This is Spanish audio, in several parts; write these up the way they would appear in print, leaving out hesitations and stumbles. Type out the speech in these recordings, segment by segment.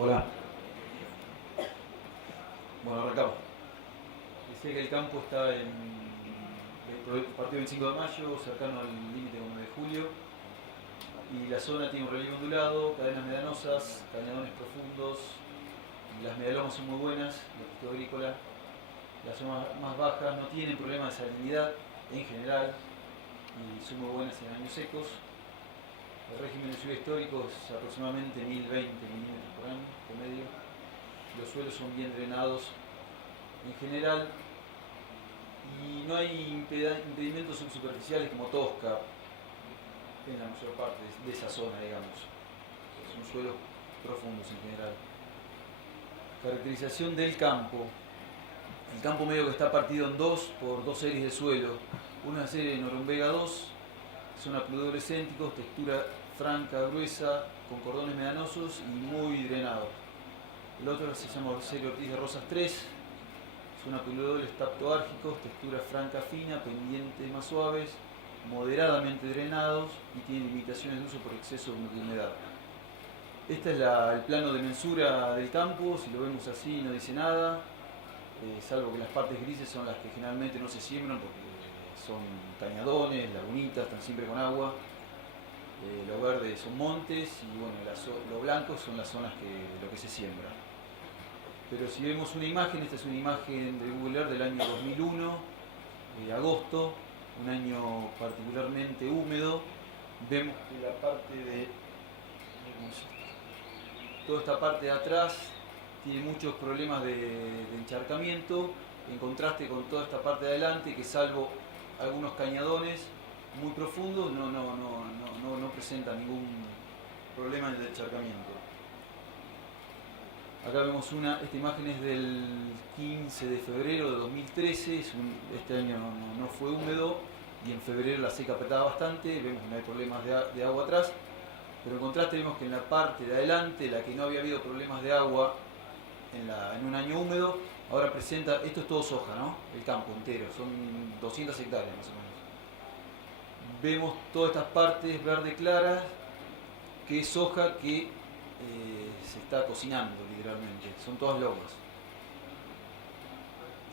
Hola. Bueno, arrancamos. Decía que el campo está en el partido 25 de mayo, cercano al límite con 9 de julio. Y la zona tiene un relieve ondulado, cadenas medanosas, cañadones profundos. Las medalomas son muy buenas, la actitud agrícola. Las zonas más bajas no tienen problemas de salinidad en general y son muy buenas en años secos. El régimen de lluvia histórico es aproximadamente 1020 milímetros por año, promedio. Los suelos son bien drenados en general y no hay impedimentos subsuperficiales como Tosca en la mayor parte de esa zona, digamos. Son suelos profundos en general. Caracterización del campo. El campo medio que está partido en dos por dos series de suelo. Una serie de Norumbega 2, son aploidescénticos, textura franca, gruesa, con cordones medanosos y muy drenados. El otro se llama serie Ortiz de Rosas 3, son aploidores taptoárgicos, textura franca fina, pendientes más suaves, moderadamente drenados y tienen limitaciones de uso por exceso de humedad. Este es el plano de mensura del campo. Si lo vemos así no dice nada, salvo que las partes grises son las que generalmente no se siembran porque son cañadones, lagunitas, están siempre con agua. Lo verde son montes y bueno, lo blanco son las zonas lo que se siembra. Pero si vemos una imagen, esta es una imagen de Google Earth del año 2001, agosto, un año particularmente húmedo. Vemos que la parte de toda esta parte de atrás tiene muchos problemas de encharcamiento, en contraste con toda esta parte de adelante, que salvo algunos cañadones muy profundos no presenta ningún problema en el encharcamiento. Acá vemos esta imagen es del 15 de febrero de 2013, este año no fue húmedo y en febrero la seca apretaba bastante, vemos que no hay problemas de agua atrás, pero en contraste vemos que en la parte de adelante, la que no había habido problemas de agua en un año húmedo, ahora presenta, esto es todo soja, ¿no? El campo entero, son 200 hectáreas más o menos. Vemos todas estas partes verde claras, que es soja que se está cocinando literalmente, son todas lomas.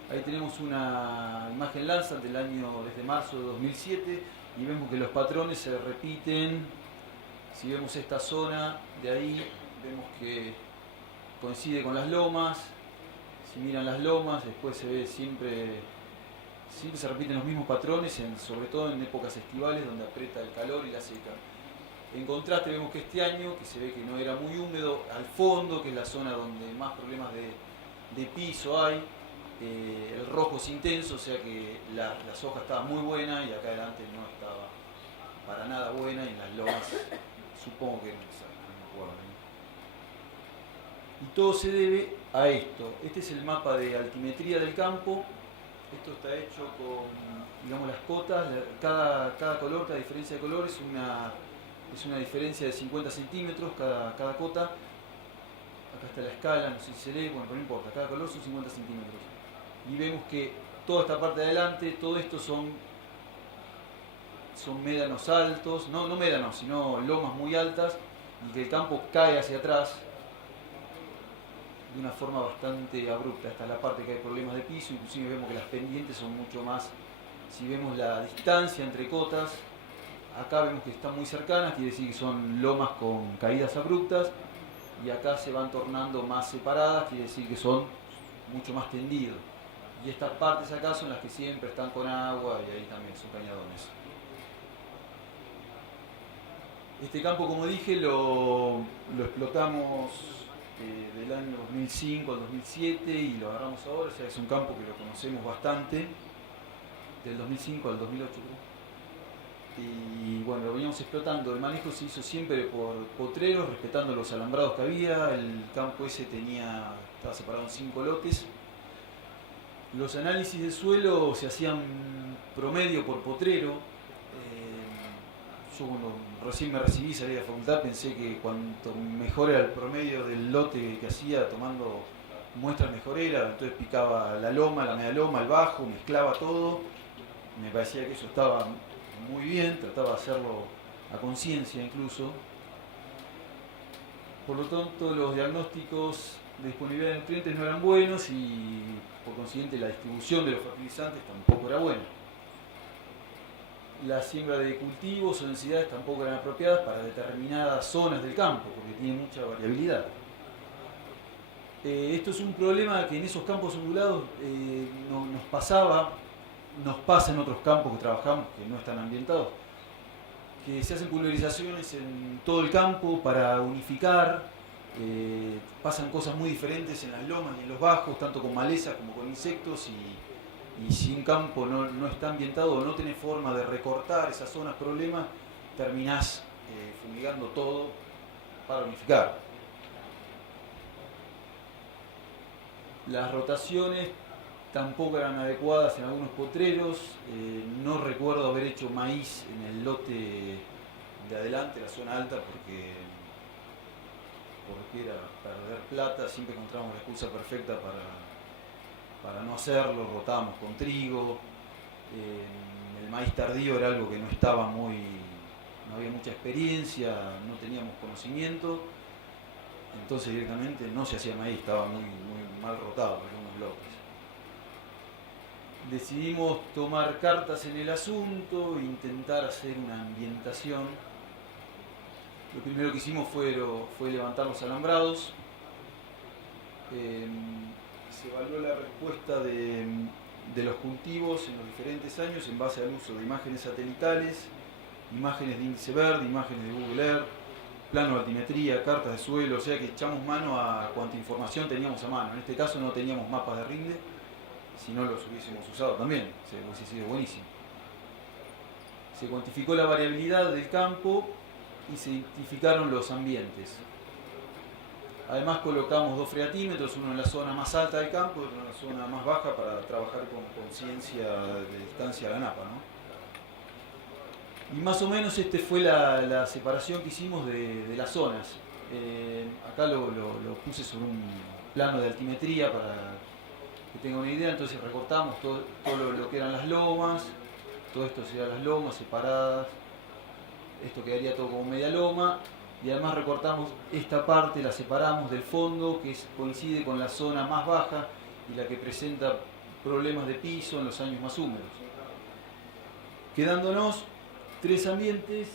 Ahí tenemos una imagen Landsat del año desde marzo de 2007 y vemos que los patrones se repiten. Si vemos esta zona de ahí, vemos que coincide con las lomas. Si miran las lomas, después se ve siempre se repiten los mismos patrones, sobre todo en épocas estivales donde aprieta el calor y la seca. En contraste vemos que este año, que se ve que no era muy húmedo, al fondo, que es la zona donde más problemas de piso hay, el rojo es intenso, o sea que la soja estaba muy buena y acá adelante no estaba para nada buena y en las lomas supongo que no me acuerdo. Y todo se debe a esto. Este es el mapa de altimetría del campo. Esto está hecho con, digamos, las cotas. Cada color, cada diferencia de color es una diferencia de 50 centímetros cada cota. Acá está la escala, no sé si se lee, bueno, pero no importa. Cada color son 50 centímetros. Y vemos que toda esta parte de adelante, todo esto son médanos altos, no médanos, sino lomas muy altas, y que el campo cae hacia atrás de una forma bastante abrupta. Esta es la parte que hay problemas de piso, inclusive vemos que las pendientes son mucho más, si vemos la distancia entre cotas, acá vemos que están muy cercanas, quiere decir que son lomas con caídas abruptas, y acá se van tornando más separadas, quiere decir que son mucho más tendidos. Y estas partes acá son las que siempre están con agua y ahí también son cañadones. Este campo, como dije, lo explotamos del año 2005 al 2007 y lo agarramos ahora, o sea, es un campo que lo conocemos bastante, del 2005 al 2008 creo. Y bueno, lo veníamos explotando. El manejo se hizo siempre por potreros, respetando los alambrados que había. El campo ese estaba separado en 5 lotes. Los análisis de suelo se hacían promedio por potrero. Yo cuando recién me recibí, salí de la facultad, pensé que cuanto mejor era el promedio del lote que hacía, tomando muestras mejor era. Entonces picaba la loma, la media loma, el bajo, mezclaba todo. Me parecía que eso estaba muy bien, trataba de hacerlo a conciencia incluso. Por lo tanto, los diagnósticos de disponibilidad de nutrientes no eran buenos y por consiguiente la distribución de los fertilizantes tampoco era buena. La siembra de cultivos o densidades tampoco eran apropiadas para determinadas zonas del campo, porque tienen mucha variabilidad. Esto es un problema que en esos campos ondulados nos pasa en otros campos que trabajamos que no están ambientados, que se hacen pulverizaciones en todo el campo para unificar, pasan cosas muy diferentes en las lomas y en los bajos, tanto con malezas como con insectos, y si un campo no está ambientado o no tiene forma de recortar esas zonas problemas, terminás fumigando todo para unificar. Las rotaciones tampoco eran adecuadas en algunos potreros. No recuerdo haber hecho maíz en el lote de adelante, la zona alta, porque era perder plata. Siempre encontramos la excusa perfecta para no hacerlo. Rotábamos con trigo. El maíz tardío era algo que no había mucha experiencia, no teníamos conocimiento. Entonces directamente no se hacía maíz, estaba muy mal rotado algunos lotes. Decidimos tomar cartas en el asunto e intentar hacer una ambientación. Lo primero que hicimos fue levantar los alambrados. Se evaluó la respuesta de los cultivos en los diferentes años en base al uso de imágenes satelitales, imágenes de índice verde, imágenes de Google Earth, plano de altimetría, cartas de suelo, o sea que echamos mano a cuanta información teníamos a mano. En este caso no teníamos mapas de rinde, si no los hubiésemos usado también, hubiese sido buenísimo. Se cuantificó la variabilidad del campo y se identificaron los ambientes. Además colocamos 2 freatímetros, uno en la zona más alta del campo y otro en la zona más baja para trabajar con conciencia de distancia a la napa, ¿no? Y más o menos esta fue la separación que hicimos de las zonas. Acá lo puse sobre un plano de altimetría para que tengan una idea. Entonces recortamos todo lo que eran las lomas, todo esto serían las lomas separadas, esto quedaría todo como media loma, y además recortamos esta parte, la separamos del fondo, que coincide con la zona más baja y la que presenta problemas de piso en los años más húmedos. Quedándonos 3 ambientes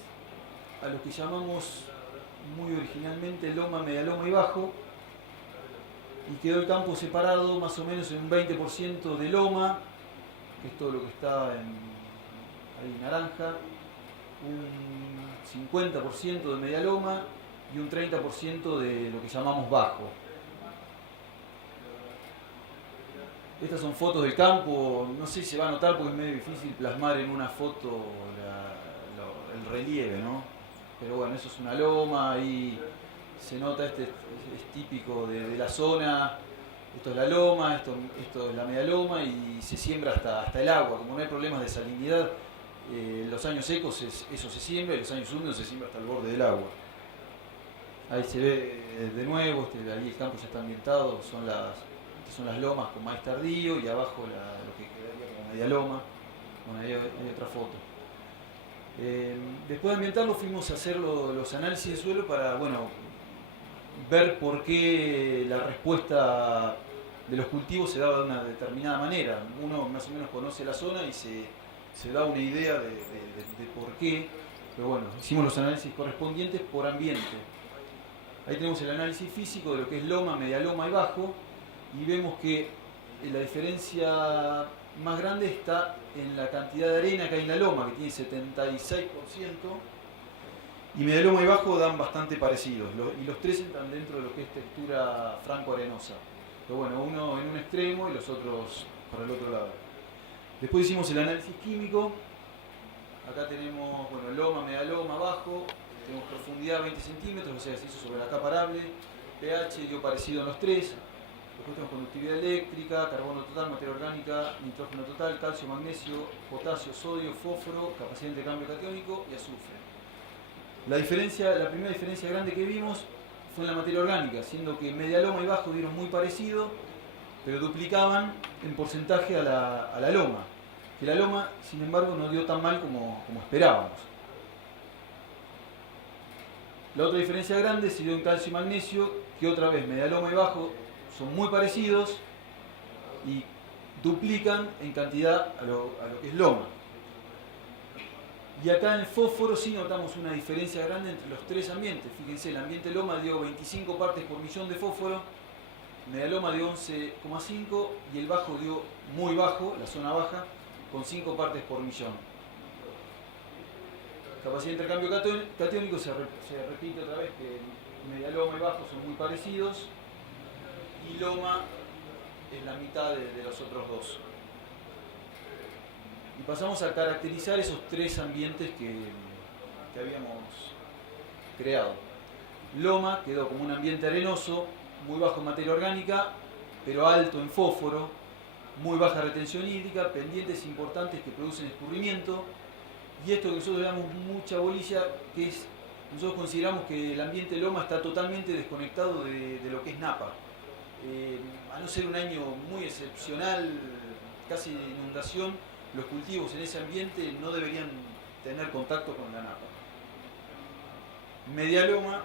a los que llamamos muy originalmente loma, media loma y bajo, y quedó el campo separado más o menos en un 20% de loma, que es todo lo que está ahí naranja, un 50% de media loma y un 30% de lo que llamamos bajo. Estas son fotos del campo, no sé si se va a notar porque es medio difícil plasmar en una foto el relieve, ¿no? Pero bueno, eso es una loma, ahí se nota, es típico de la zona, esto es la loma, esto es la media loma y se siembra hasta el agua, como no hay problemas de salinidad, los años secos eso se siembra y los años húmedos se siembra hasta el borde del agua. Ahí se ve de nuevo, ahí el campo ya está ambientado, son las lomas con maíz tardío y abajo lo que quedaría como media loma. Bueno, ahí hay otra foto. Después de ambientarlo fuimos a hacer los análisis de suelo para ver por qué la respuesta de los cultivos se daba de una determinada manera. Uno más o menos conoce la zona y se da una idea de por qué, pero bueno, hicimos los análisis correspondientes por ambiente. Ahí tenemos el análisis físico de lo que es loma, media loma y bajo, y vemos que la diferencia más grande está en la cantidad de arena que hay en la loma, que tiene 76%, y media loma y bajo dan bastante parecidos, y los 3 entran dentro de lo que es textura franco-arenosa. Pero bueno, uno en un extremo y los otros por el otro lado. Después hicimos el análisis químico. Acá tenemos loma, media loma, bajo, tenemos profundidad 20 centímetros, o sea, se hizo sobre la capa arable, pH dio parecido en los 3. Después tenemos conductividad eléctrica, carbono total, materia orgánica, nitrógeno total, calcio, magnesio, potasio, sodio, fósforo, capacidad de intercambio catiónico y azufre. La primera diferencia grande que vimos fue en la materia orgánica, siendo que media loma y bajo dieron muy parecido, pero duplicaban en porcentaje a la loma. Que la loma, sin embargo, no dio tan mal como esperábamos. La otra diferencia grande se dio en calcio y magnesio, que otra vez medialoma y bajo son muy parecidos y duplican en cantidad a lo que es loma. Y acá en el fósforo sí notamos una diferencia grande entre los tres ambientes. Fíjense, el ambiente loma dio 25 partes por millón de fósforo, medialoma dio 11,5 y el bajo dio muy bajo, la zona baja, con 5 partes por millón. Capacidad de intercambio catiónico se repite otra vez que medialoma y bajo son muy parecidos y loma es la mitad de los otros dos. Y pasamos a caracterizar esos tres ambientes que habíamos creado. Loma quedó como un ambiente arenoso, muy bajo en materia orgánica, pero alto en fósforo, muy baja retención hídrica, pendientes importantes que producen escurrimiento. Y esto que nosotros le damos mucha bolilla, que es, nosotros consideramos que el ambiente loma está totalmente desconectado de lo que es napa. A no ser un año muy excepcional, casi de inundación, los cultivos en ese ambiente no deberían tener contacto con la napa. Medialoma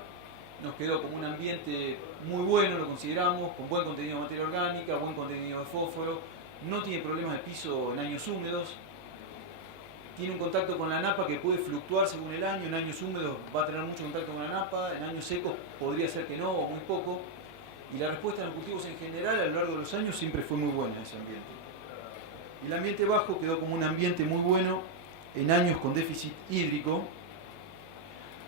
nos quedó como un ambiente muy bueno, lo consideramos, con buen contenido de materia orgánica, buen contenido de fósforo, no tiene problemas de piso en años húmedos, tiene un contacto con la napa que puede fluctuar según el año, en años húmedos va a tener mucho contacto con la napa, en años secos podría ser que no o muy poco, y la respuesta en los cultivos en general a lo largo de los años siempre fue muy buena en ese ambiente. Y el ambiente bajo quedó como un ambiente muy bueno en años con déficit hídrico,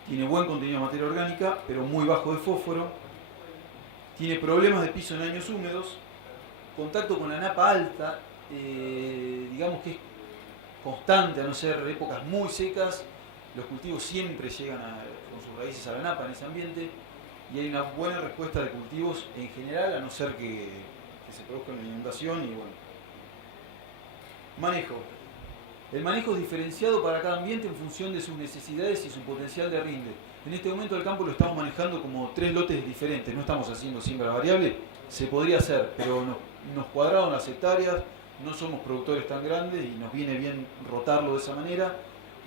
tiene buen contenido de materia orgánica, pero muy bajo de fósforo, tiene problemas de piso en años húmedos, contacto con la napa alta, digamos que es constante, a no ser épocas muy secas, los cultivos siempre llegan con sus raíces a la napa en ese ambiente y hay una buena respuesta de cultivos en general, a no ser que se produzca una inundación y bueno. Manejo. El manejo es diferenciado para cada ambiente en función de sus necesidades y su potencial de rinde. En este momento el campo lo estamos manejando como 3 lotes diferentes, no estamos haciendo siembra variable, se podría hacer, pero nos cuadraron las hectáreas, no somos productores tan grandes y nos viene bien rotarlo de esa manera.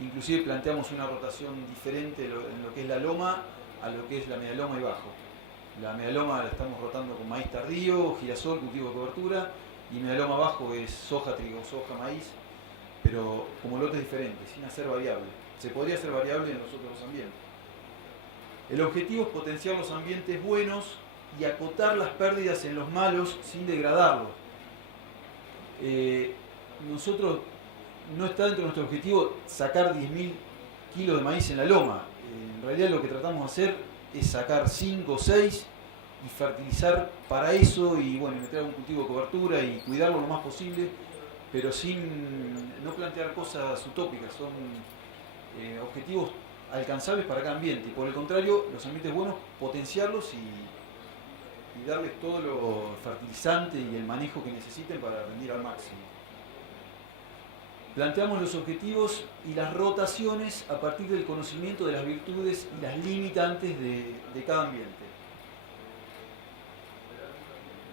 Inclusive planteamos una rotación diferente en lo que es la loma a lo que es la medialoma y bajo. La medialoma la estamos rotando con maíz tardío, girasol, cultivo de cobertura, y medialoma bajo es soja, trigo, soja, maíz, pero como lotes diferentes, sin hacer variable. Se podría hacer variable en los otros ambientes. El objetivo es potenciar los ambientes buenos y acotar las pérdidas en los malos sin degradarlos. Nosotros no está dentro de nuestro objetivo sacar 10.000 kilos de maíz en la loma. En realidad lo que tratamos de hacer es sacar 5 o 6 y fertilizar para eso y bueno, meter algún cultivo de cobertura y cuidarlo lo más posible, pero sin no plantear cosas utópicas, son objetivos alcanzables para cada ambiente y por el contrario, los ambientes buenos, potenciarlos y darles todo lo fertilizante y el manejo que necesiten para rendir al máximo. Planteamos los objetivos y las rotaciones a partir del conocimiento de las virtudes y las limitantes de cada ambiente.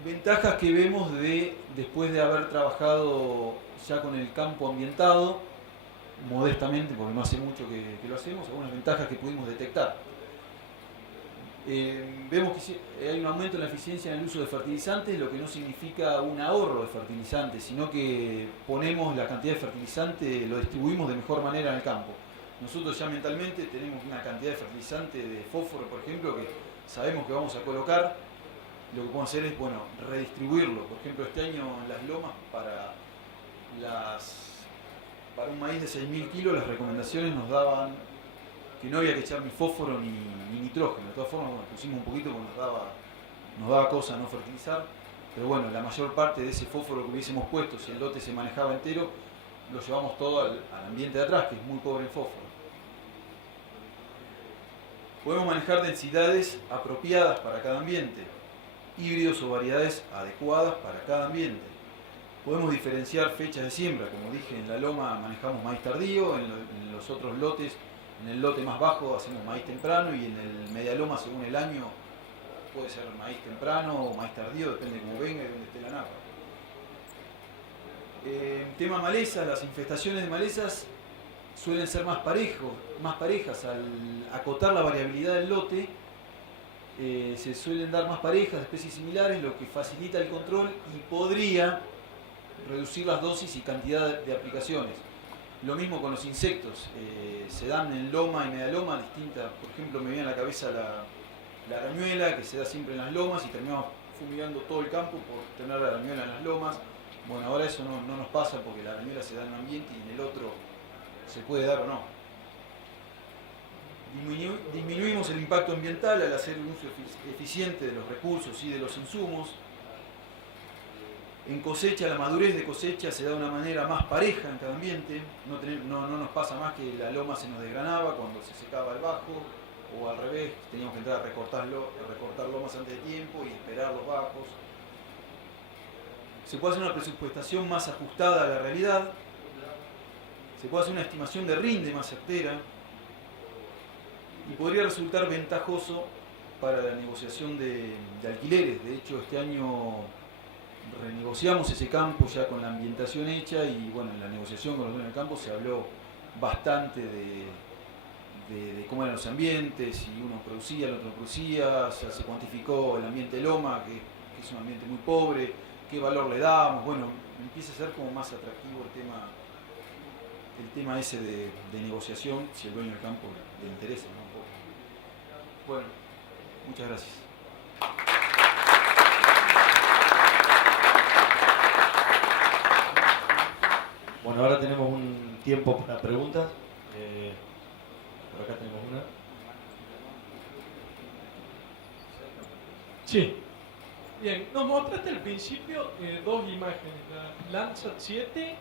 Ventajas que vemos después de haber trabajado ya con el campo ambientado, modestamente, porque no hace mucho que lo hacemos, algunas ventajas que pudimos detectar. Vemos que hay un aumento en la eficiencia en el uso de fertilizantes, lo que no significa un ahorro de fertilizantes, sino que ponemos la cantidad de fertilizante, lo distribuimos de mejor manera en el campo. Nosotros ya mentalmente tenemos una cantidad de fertilizante de fósforo, por ejemplo, que sabemos que vamos a colocar. Lo que podemos hacer es, bueno, redistribuirlo. Por ejemplo, este año en las lomas para un maíz de 6.000 kilos las recomendaciones nos daban que no había que echar ni fósforo ni nitrógeno. De todas formas, bueno, pusimos un poquito porque nos daba cosa no fertilizar, pero bueno, la mayor parte de ese fósforo que hubiésemos puesto, si el lote se manejaba entero, lo llevamos todo al ambiente de atrás, que es muy pobre en fósforo. Podemos manejar densidades apropiadas para cada ambiente, híbridos o variedades adecuadas para cada ambiente. Podemos diferenciar fechas de siembra, como dije, en la loma manejamos maíz tardío, en los otros lotes, en el lote más bajo hacemos maíz temprano y en el medialoma según el año puede ser maíz temprano o maíz tardío, depende de cómo venga y de dónde esté la napa. Tema malezas, las infestaciones de malezas suelen ser más parejas. Al acotar la variabilidad del lote, se suelen dar más parejas de especies similares, lo que facilita el control y podría reducir las dosis y cantidad de aplicaciones. Lo mismo con los insectos, se dan en loma y medialoma distintas. Por ejemplo, me viene a la cabeza la arañuela, que se da siempre en las lomas y terminamos fumigando todo el campo por tener la arañuela en las lomas. Bueno, ahora eso no nos pasa porque la arañuela se da en un ambiente y en el otro se puede dar o no. Disminuimos el impacto ambiental al hacer un uso eficiente de los recursos y de los insumos. En cosecha, la madurez de cosecha se da de una manera más pareja en cada ambiente. No nos pasa más que la loma se nos desgranaba cuando se secaba el bajo, o al revés, teníamos que entrar a recortar lomas antes de tiempo y esperar los bajos. Se puede hacer una presupuestación más ajustada a la realidad. Se puede hacer una estimación de rinde más certera. Y podría resultar ventajoso para la negociación de alquileres. De hecho, este año renegociamos ese campo ya con la ambientación hecha y bueno, en la negociación con los dueños del campo se habló bastante de cómo eran los ambientes, si uno producía, el otro producía, se cuantificó el ambiente Loma, que es un ambiente muy pobre, qué valor le damos. Bueno, empieza a ser como más atractivo el tema ese de negociación, si el dueño del campo le interesa, ¿no? Un poco. Bueno, muchas gracias. Bueno, ahora tenemos un tiempo para preguntas. Por acá tenemos una. Sí. Bien, nos mostraste al principio dos imágenes, la Landsat 7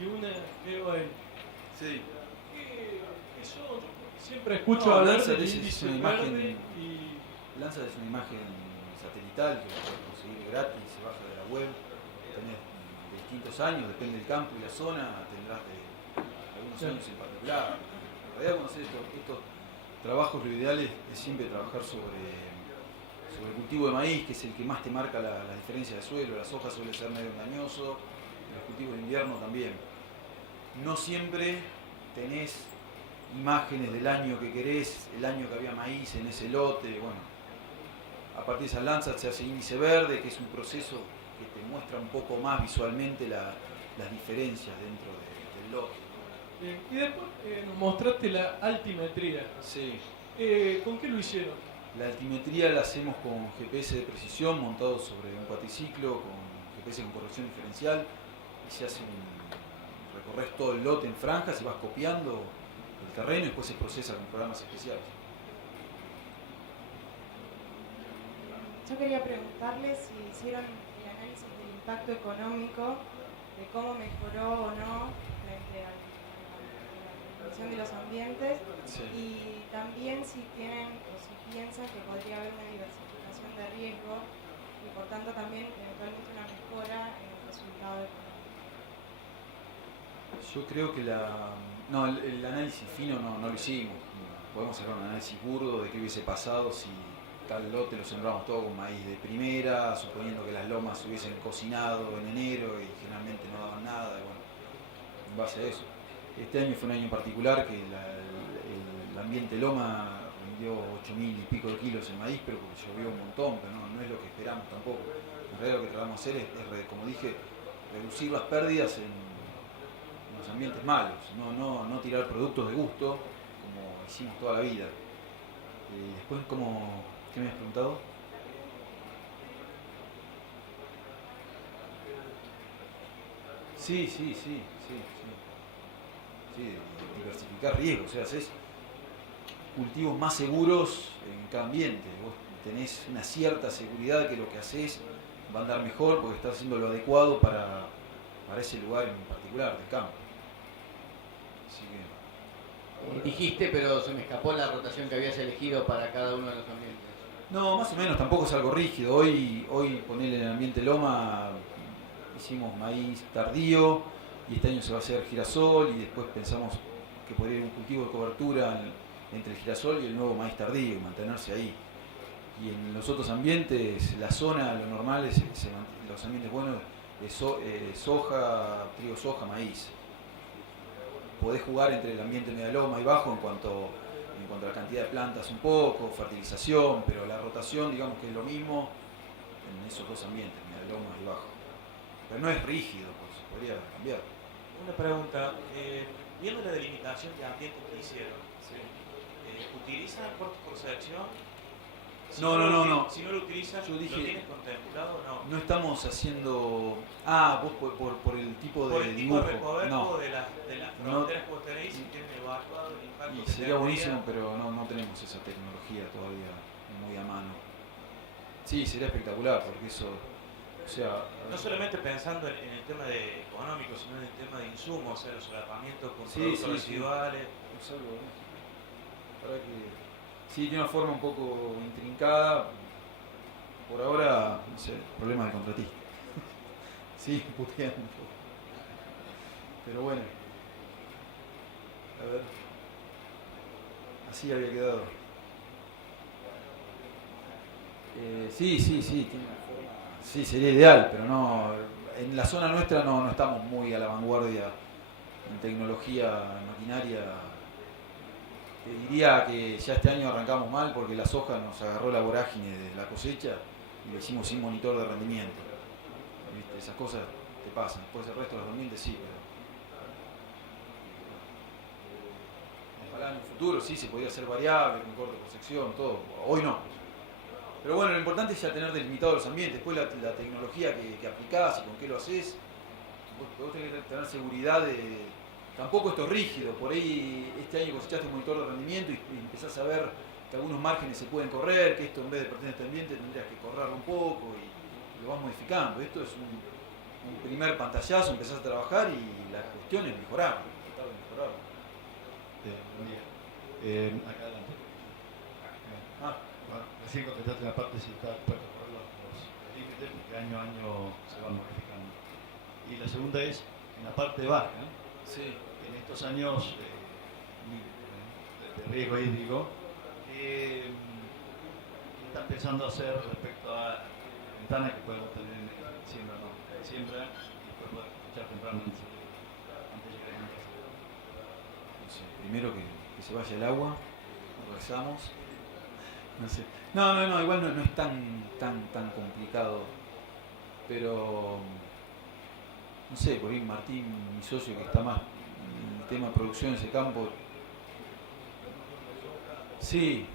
y una GeoEye. Sí. ¿Qué son? Yo siempre escucho hablar Landsat del es índice una verde imagen, y... Landsat es una imagen satelital que se puede conseguir gratis, se baja de la web, tenés de distintos años, depende del campo y la zona, tendrás de algunos años en particular. En realidad cuando haces estos trabajos, lo ideal es siempre trabajar sobre el cultivo de maíz, que es el que más te marca la diferencia de suelo. Las hojas suelen ser medio engañoso, los cultivos de invierno también. No siempre tenés imágenes del año que querés, el año que había maíz en ese lote. Bueno, a partir de esa Landsat se hace índice verde, que es un proceso que te muestra un poco más visualmente las diferencias dentro del lote. Bien. Y después nos mostraste la altimetría. Sí. ¿Con qué lo hicieron? La altimetría la hacemos con GPS de precisión montado sobre un cuatriciclo, con GPS con corrección diferencial, y se hace recorres todo el lote en franjas y vas copiando el terreno y después se procesa con programas especiales. Yo quería preguntarles si hicieron el análisis del impacto económico, de cómo mejoró o no frente a la condición de los ambientes, Sí. y también si tienen o si piensan que podría haber una diversificación de riesgo y por tanto también eventualmente una mejora en el resultado económico. Yo creo que el análisis fino no lo hicimos. Podemos hacer un análisis burdo de qué hubiese pasado si tal lote lo sembramos todo con maíz de primera, suponiendo que las lomas se hubiesen cocinado en enero y generalmente no daban nada. Bueno, en base a eso. Este año fue un año particular que el ambiente loma rindió 8.000 y pico de kilos en maíz, pero porque llovió un montón, pero no es lo que esperamos tampoco. En realidad lo que tratamos de hacer es, como dije, reducir las pérdidas en los ambientes malos, no tirar productos de gusto como hicimos toda la vida. Después, ¿qué me has preguntado? Sí, diversificar riesgos, o sea, haces cultivos más seguros en cada ambiente. Vos tenés una cierta seguridad que lo que haces va a andar mejor porque estás haciendo lo adecuado para ese lugar en particular del campo. Así que... Dijiste, pero se me escapó la rotación que habías elegido para cada uno de los ambientes. No, más o menos, tampoco es algo rígido. Hoy ponerle en el ambiente loma, hicimos maíz tardío y este año se va a hacer girasol y después pensamos que podría ir un cultivo de cobertura entre el girasol y el nuevo maíz tardío y mantenerse ahí. Y en los otros ambientes, la zona, lo normal es los ambientes buenos es soja, trigo, soja, maíz. podés jugar entre el ambiente media loma y bajo en cuanto a la cantidad de plantas un poco, fertilización, pero la rotación digamos que es lo mismo en esos dos ambientes, media loma y bajo. Pero no es rígido, pues se podría cambiar. Una pregunta, viendo la delimitación de ambiente que hicieron, ¿utilizan corte por sección? No. Si no lo utilizan, Yo dije, ¿lo tienes contemplado o no? No estamos haciendo... vos por el tipo Por de el dibujo. tipo de recoberco No. de las fronteras que vos tenéis, si tienen evaluado el impacto Y que sería tendría. buenísimo, pero no tenemos esa tecnología todavía muy a mano. Sí, sería espectacular, porque eso, o sea... No solamente pensando en el tema económico, sino en el tema de insumos, o sea, los solapamientos con Sí, productos sí, residuales. Para que... Sí, tiene una forma un poco intrincada. Por ahora, no sé, problema del contratista. Sí, puteando un poco. Pero bueno. A ver. Así había quedado. Sí, tiene una forma. Sí, sería ideal, pero no. En la zona nuestra no estamos muy a la vanguardia en tecnología, en maquinaria. Te diría que ya este año arrancamos mal porque la soja nos agarró la vorágine de la cosecha y lo hicimos sin monitor de rendimiento. ¿Viste? Esas cosas te pasan. Después el resto de los ambientes sí, pero... Ojalá en el futuro sí se podía hacer variable, con corte por sección, todo. Hoy no. Pero bueno, lo importante es ya tener delimitados los ambientes. Después la tecnología que aplicás y con qué lo haces, vos tenés que tener seguridad de... Tampoco esto es rígido, por ahí este año cosechaste un monitor de rendimiento y empezás a ver que algunos márgenes se pueden correr, que esto en vez de pertenecer a este ambiente tendrías que correrlo un poco y lo vas modificando. Esto es un primer pantallazo, empezás a trabajar y la cuestión es mejorar, tratar de mejorarlo. Buen día. Acá adelante. Bueno, recién contestaste la parte si está dispuesto a correr los límites, porque año a año se van modificando. Y la segunda es en la parte baja. Sí. En estos años de riesgo hídrico, ¿qué están pensando hacer respecto a ventanas que podemos tener en siembra, no? Siembra y después poder escuchar temprano antes de llegar a la casa? No sé, primero que se vaya el agua, rezamos. No sé. No, igual no es tan complicado. Pero no sé, por ahí Martín, mi socio que está más en el tema de producción en ese campo. Sí,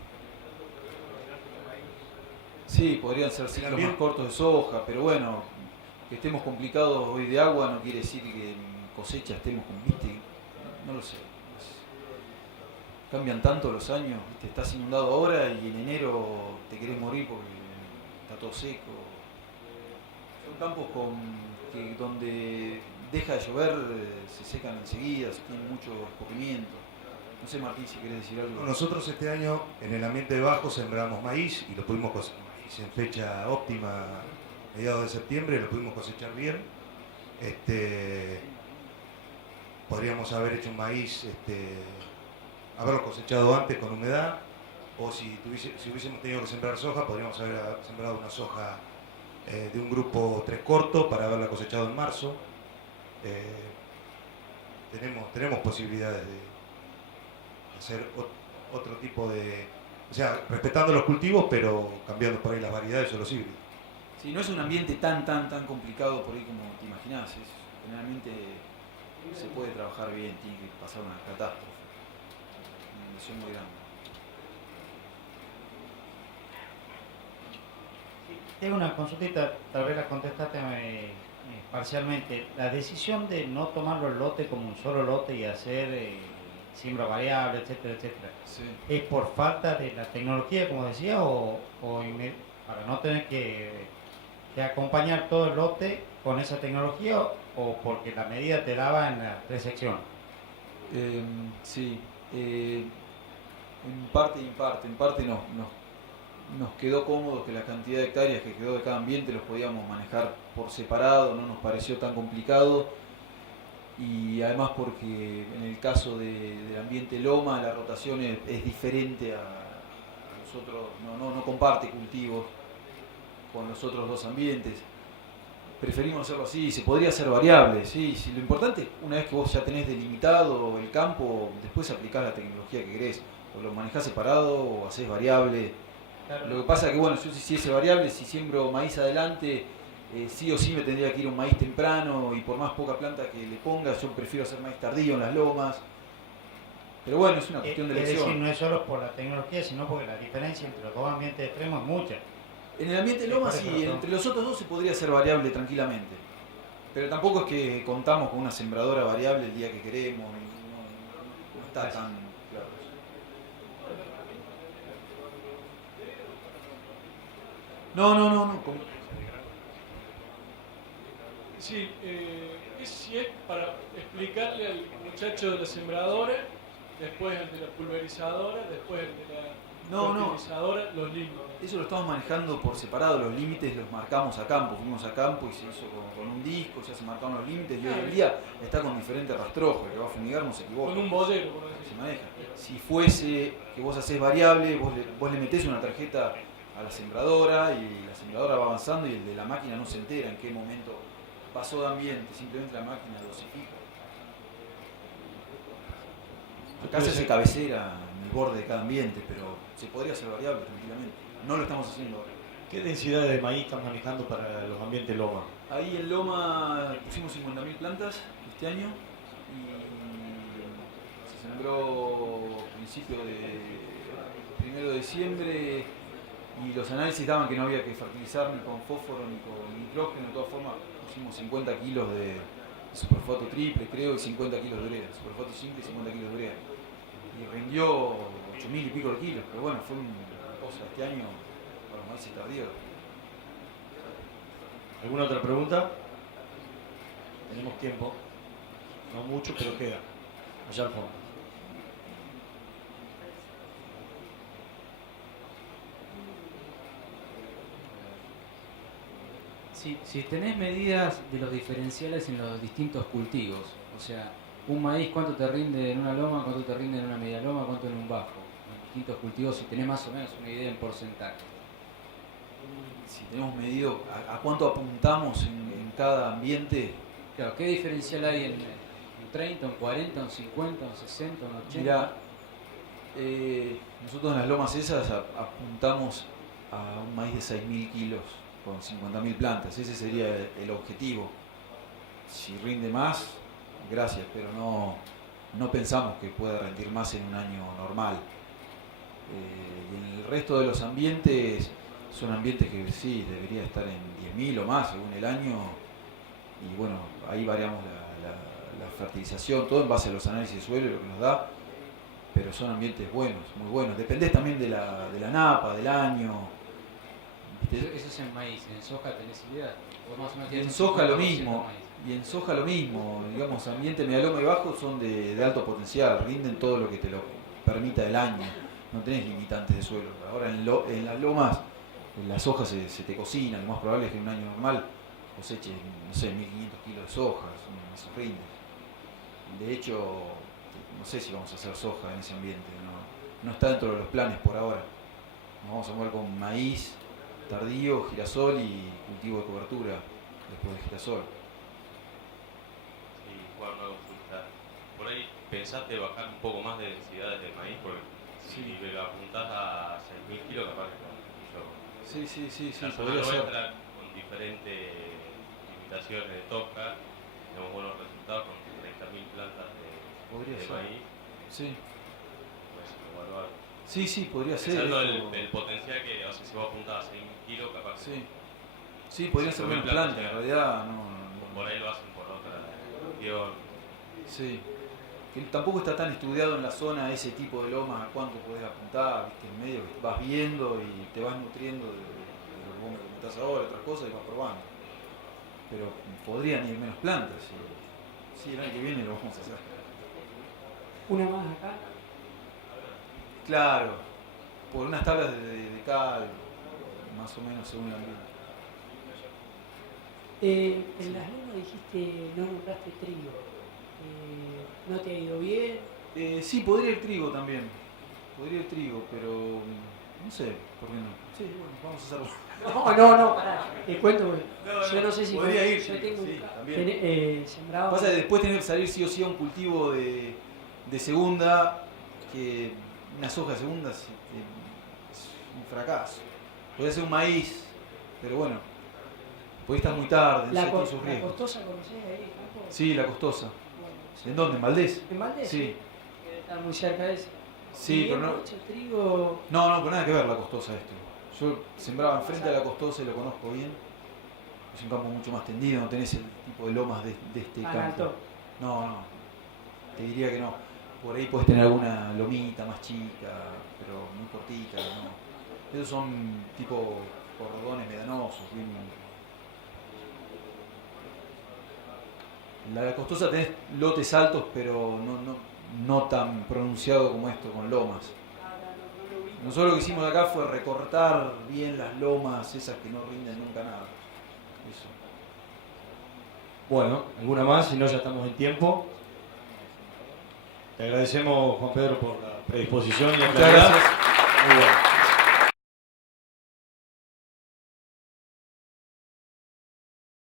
podrían ser ciclos más cortos de soja, pero bueno, que estemos complicados hoy de agua no quiere decir que en cosecha estemos con, viste, no lo sé. Cambian tanto los años, ¿viste? Estás inundado ahora y en enero te querés morir porque está todo seco. Son campos donde deja de llover, se secan enseguida, tienen mucho escurrimiento. No sé, Martín, si querés decir algo. Nosotros este año en el ambiente bajo sembramos maíz y lo pudimos cosechar en fecha óptima, mediados de septiembre, lo pudimos cosechar bien. Podríamos haber hecho un maíz, haberlo cosechado antes con humedad, o si hubiésemos tenido que sembrar soja, podríamos haber sembrado una soja de un grupo 3 corto para haberla cosechado en marzo. Tenemos posibilidades de hacer otro tipo de... O sea, respetando los cultivos, pero cambiando por ahí las variedades o los híbridos. Sí, no es un ambiente tan complicado por ahí como te imaginás. Generalmente se puede trabajar bien, tiene que pasar una catástrofe. Una inversión muy grande. Tengo una consultita, tal vez la contestaste parcialmente. La decisión de no tomar los lotes como un solo lote y hacer siembra variable, etcétera, Sí. ¿es por falta de la tecnología, como decía, o para no tener que acompañar todo el lote con esa tecnología, o porque la medida te daba en las 3 secciones? Sí, en parte y en parte. En parte nos quedó cómodo que la cantidad de hectáreas que quedó de cada ambiente los podíamos manejar por separado, no nos pareció tan complicado. Y además porque en el caso del ambiente loma la rotación es diferente a los otros, no comparte cultivos con los otros dos ambientes. preferimos hacerlo así. Se podría hacer variable, sí. Si lo importante es, una vez que vos ya tenés delimitado el campo, después aplicás la tecnología que querés. O lo manejás separado o hacés variable. Claro. Lo que pasa es que, bueno, yo si ese variable, si siembro maíz adelante, sí o sí me tendría que ir un maíz temprano y por más poca planta que le ponga, yo prefiero hacer maíz tardío en las lomas. Pero bueno, es una cuestión de Es decir, elección. no es solo por la tecnología, sino porque la diferencia entre los dos ambientes extremos es mucha. En el ambiente de lomas, sí, entre los otros dos se podría hacer variable tranquilamente. Pero tampoco es que contamos con una sembradora variable el día que queremos. No está tan claro. No. Sí, si es para explicarle al muchacho de la sembradora, después el de la pulverizadora, después el de la fertilizadora, los límites. Eso lo estamos manejando por separado, los límites los marcamos a campo, fuimos a campo y se hizo con un disco, ya se marcaron los límites y hoy en día está con diferentes rastrojos, el que va a fumigar no se equivoca. Con un bollero, por Se decir. maneja. Si fuese que vos hacés variable, vos le metés una tarjeta a la sembradora y la sembradora va avanzando y el de la máquina no se entera en qué momento pasó de ambiente, simplemente la máquina dosifica. Acá se hace cabecera en el borde de cada ambiente, pero se podría hacer variable tranquilamente. No lo estamos haciendo ahora. ¿Qué densidades de maíz están manejando para los ambientes Loma? Ahí en Loma pusimos 50.000 plantas este año y se sembró a principio de 1 de diciembre y los análisis daban que no había que fertilizar ni con fósforo ni con nitrógeno. De todas formas pusimos 50 kilos de superfosfato triple, creo, y 50 kilos de urea, superfosfato simple y 50 kilos de urea. Y rindió 8.000 y pico de kilos, pero bueno, fue una cosa este año para los maíces tardíos. ¿Alguna otra pregunta? Tenemos tiempo. No mucho, pero queda. Allá al fondo. Si tenés medidas de los diferenciales en los distintos cultivos, o sea, un maíz cuánto te rinde en una loma, cuánto te rinde en una media loma, cuánto en un bajo, en distintos cultivos, si tenés más o menos una idea en porcentaje. Si tenemos medido a cuánto apuntamos en cada ambiente. Claro, ¿qué diferencial hay en 30, en 40, en 50, en 60, en 80? Mirá, nosotros en las lomas esas apuntamos a un maíz de 6.000 kilos con 50.000 plantas. Ese sería el objetivo. Si rinde más, gracias, pero no pensamos que pueda rendir más en un año normal. Y en el resto de los ambientes son ambientes que sí, debería estar en 10.000 o más según el año. Y bueno, ahí variamos la fertilización, todo en base a los análisis de suelo y lo que nos da. Pero son ambientes buenos, muy buenos. Dependés también de la napa, del año. Eso es en maíz, en soja tenés idea. O más o menos Y en tenés soja lo 50% mismo. maíz. Y en soja lo mismo. Digamos, ambiente medialoma y bajo son de alto potencial. Rinden todo lo que te lo permita el año. No tenés limitantes de suelo. Ahora en las lomas, en las hojas se te cocinan. Lo más probable es que en un año normal coseches, no sé, 1.500 kilos de soja. Eso rinde. De hecho, no sé si vamos a hacer soja en ese ambiente. No está dentro de los planes por ahora. Nos vamos a mover con maíz tardío, girasol y cultivo de cobertura después de girasol. Y Juan, una consulta. Por ahí pensaste bajar un poco más de densidades de maíz, porque si le apuntás a 6.000 kilos, capaz que no. Sí, La zona podría ser. nuestra, con diferentes limitaciones de tosca, tenemos buenos resultados con 30.000 plantas Podría de ser. maíz. Sí. Pues evaluar. Sí, podría ser. Pensando esto. el potencial que, o sea, si vos apuntás a 6.000 kilos, capaz que Sí, podría ser bien planta, en realidad no. por ahí lo hacen por otra cuestión. Sí. Que tampoco está tan estudiado en la zona ese tipo de lomas a cuánto podés apuntar, viste, en medio que vas viendo y te vas nutriendo de lo que vos me comentás ahora, otras cosas y vas probando. Pero podrían ir menos plantas. Sí, el año que viene lo vamos a hacer. Una más acá. Claro, por unas tablas de cal, más o menos según el ambiente. En las lomas dijiste, no nombraste trigo. ¿No te ha ido bien? Sí, podría ir trigo también. Podría ir trigo, pero No sé, ¿por qué no? Sí, bueno, vamos a hacerlo. No, pará. Te cuento, yo no sé si podría ir, yo tengo sí, un también. sembrado. Pasa que después tenés que salir sí o sí a un cultivo de segunda, que una soja de segunda es un fracaso. Podría ser un maíz, pero bueno, podés estar muy tarde, no sé, tiene sus ¿La riesgos. costosa conocés ahí, campo? Sí, la costosa. Bueno, ¿En dónde? ¿En Valdés? ¿En Valdés? Sí. Debe estar muy cerca de ese. Sí, pero no. Mucho trigo. No, pero nada que ver la costosa esto. Yo sembraba enfrente de la costosa y lo conozco bien. Es un campo mucho más tendido, no tenés el tipo de lomas de este campo. Alto. No, te diría que no. Por ahí puedes tener alguna lomita más chica, pero muy cortita, no. Esos son tipo cordones medanosos, bien. La costosa tenés lotes altos, pero no tan pronunciado como esto, con lomas. Nosotros lo que hicimos acá fue recortar bien las lomas, esas que no rinden nunca nada. Eso. Bueno, ¿alguna más? Si no, ya estamos en tiempo. Te agradecemos, Juan Pedro, por la predisposición y la claridad. Muchas gracias. Muy bueno.